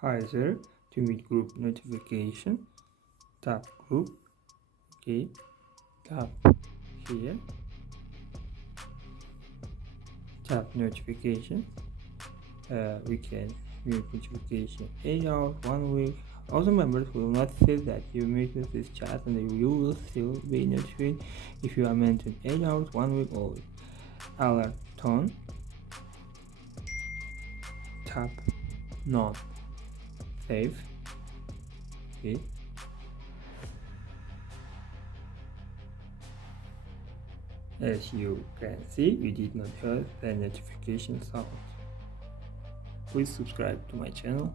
Hi there. To meet group notification, tap group. Okay, tap here, tap notification. We can mute notification 8 hours 1 week. Also, members will not see that you muted this chat, and you will still be notified if you are mentioned 8 hours 1 week only. Alert tone. Tap not save. Okay. As you can see, you did not hear the notification sound. Please subscribe to my channel